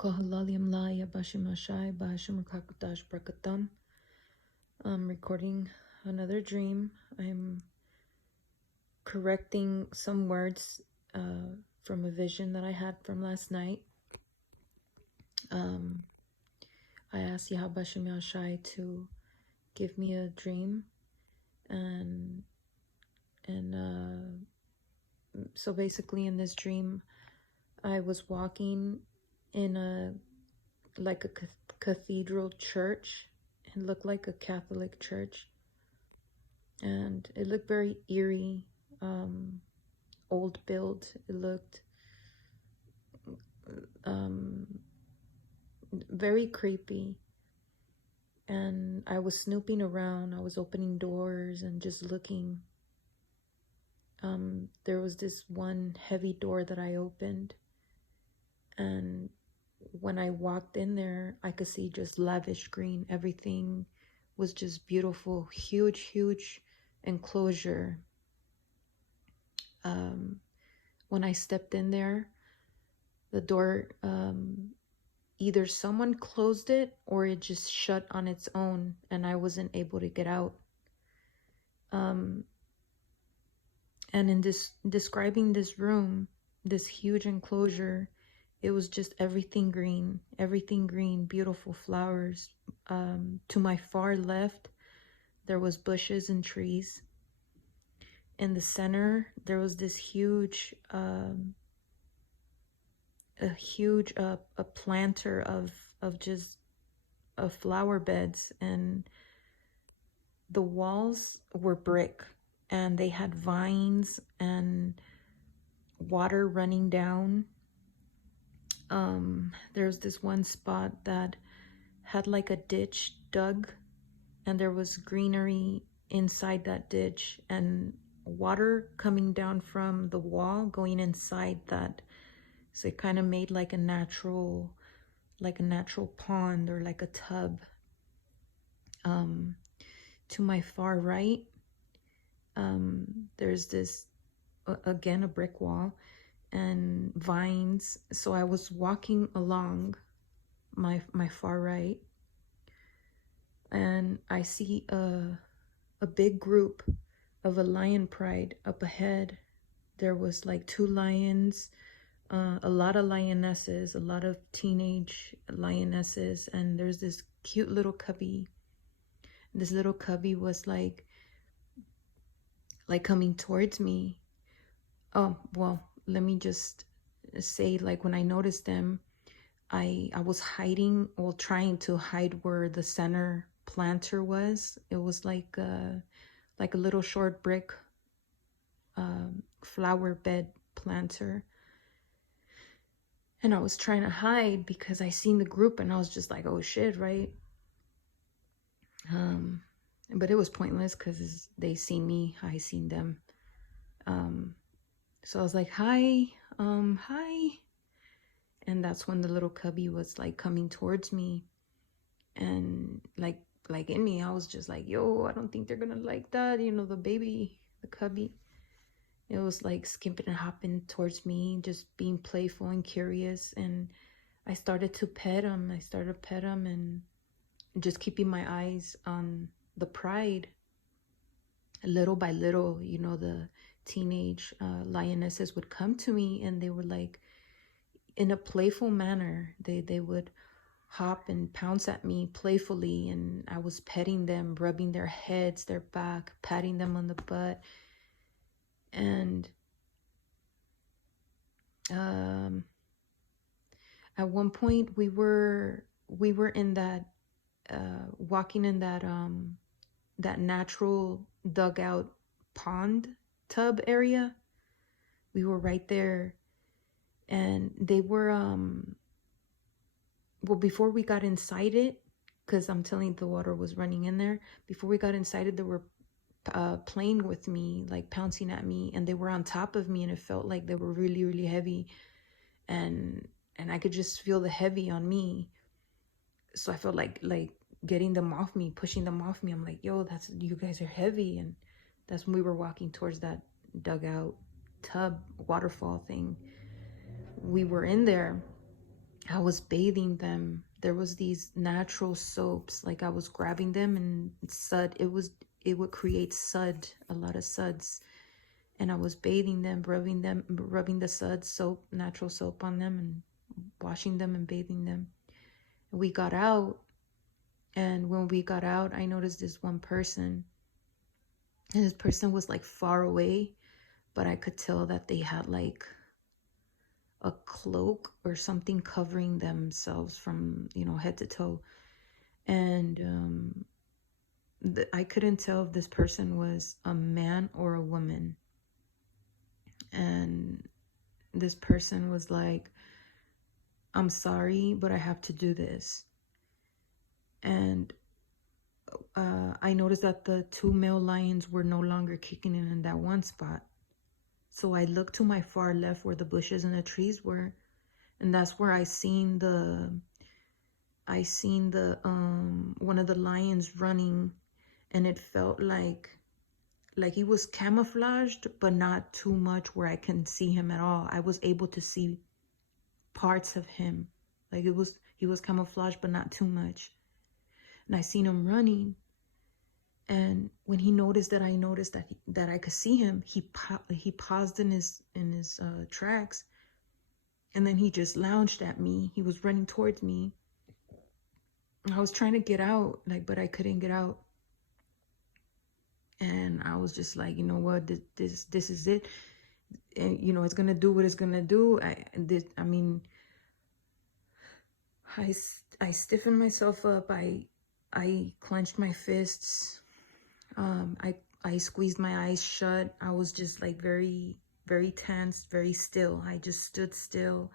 Kohalalim Laya Bashimashai Bashimakakutash Brakatam. I'm recording another dream. I'm correcting some words from a vision that I had from last night. I asked Yahabashimashai to give me a dream, and so basically in this dream I was walking in a cathedral church. It looked like a Catholic church, and it looked very eerie, old build. It looked very creepy, and I was snooping around. I was opening doors and just looking. There was this one heavy door that I opened, and when I walked in there, I could see just lavish green. Everything was just beautiful. Huge enclosure. When I stepped in there, the door, either someone closed it or it just shut on its own, and I wasn't able to get out. And in describing this room, this huge enclosure, it was just everything green, beautiful flowers. To my far left, there was bushes and trees. In the center, there was this huge, a planter of just flower beds, and the walls were brick, and they had vines and water running down. There's this one spot that had like a ditch dug, and there was greenery inside that ditch and water coming down from the wall going inside that. So it kind of made like a natural pond or like a tub. To my far right, there's this, again, a brick wall and vines. So I was walking along my far right, and I see a big group of a lion pride up ahead. There was like 2 lions, a lot of lionesses, a lot of teenage lionesses, and there's this cute little cubby. This little cubby was like coming towards me. Oh, well, let me just say, like, when I noticed them, I was hiding, or trying to hide where the center planter was. It was like a little short brick flower bed planter. And I was trying to hide because I seen the group, and I was just like, oh shit, right? But it was pointless because they seen me, I seen them. So I was like, hi. And that's when the little cubby was like coming towards me, and like in me, I was just like, yo, I don't think they're gonna like that, the baby, the cubby. It was like skipping and hopping towards me, just being playful and curious. And I started to pet him. And just keeping my eyes on the pride. Little by little, the teenage lionesses would come to me, and they were like, in a playful manner, they would hop and pounce at me playfully, and I was petting them, rubbing their heads, their back, patting them on the butt. And at one point we were in that walking in that natural dugout pond tub area. We were right there, and they were well, before we got inside it, because I'm telling you, the water was running in there. Before we got inside it, they were playing with me, like pouncing at me, and they were on top of me, and it felt like they were really heavy, and I could just feel the heavy on me. So I felt like getting them off me, pushing them off me. I'm like, yo, you guys are heavy. And that's when we were walking towards that dugout tub waterfall thing. We were in there. I was bathing them. There was these natural soaps, like I was grabbing them and it would create sud, a lot of suds. And I was bathing them, rubbing the sud soap, natural soap on them and washing them and bathing them. And we got out, and when we got out, I noticed this one person. And this person was like far away, but I could tell that they had like a cloak or something covering themselves from, head to toe. And I couldn't tell if this person was a man or a woman. And this person was like, I'm sorry, but I have to do this. And I noticed that the two male lions were no longer kicking in that one spot. So I looked to my far left where the bushes and the trees were, and that's where I seen the one of the lions running, and it felt like he was camouflaged, but not too much where I couldn't see him at all. I was able to see parts of him. Like he was camouflaged, but not too much. And I seen him running. And when he noticed that I noticed that I could see him, he paused in his tracks, and then he just lounged at me. He was running towards me. I was trying to get out, but I couldn't get out. And I was just like, you know what, this is it. And it's gonna do what it's gonna do. I stiffened myself up. I clenched my fists. I squeezed my eyes shut. I was just like very, very tense, very still. I just stood still,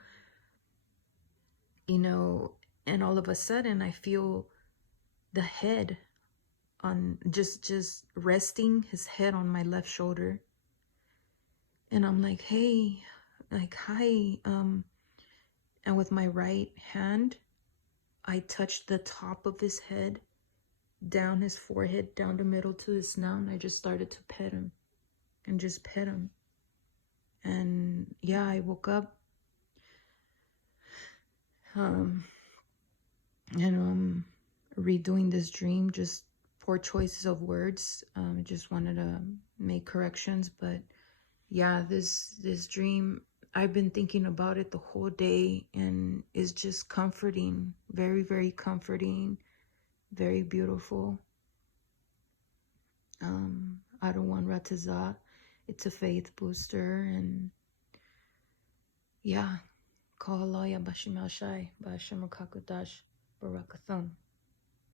and all of a sudden I feel the head on just resting his head on my left shoulder. And I'm like, hey, like, hi. And with my right hand, I touched the top of his head, down his forehead, down the middle to his snout, and I just started to pet him and just pet him. And yeah, I woke up. Redoing this dream, just poor choices of words. I just wanted to make corrections, but yeah, this dream, I've been thinking about it the whole day, and it's just comforting, very, very comforting, very beautiful. Adawan Ratazah, it's a faith booster, and yeah, Kahalaya Bashimashai, Bashamakakutash, Barakathum.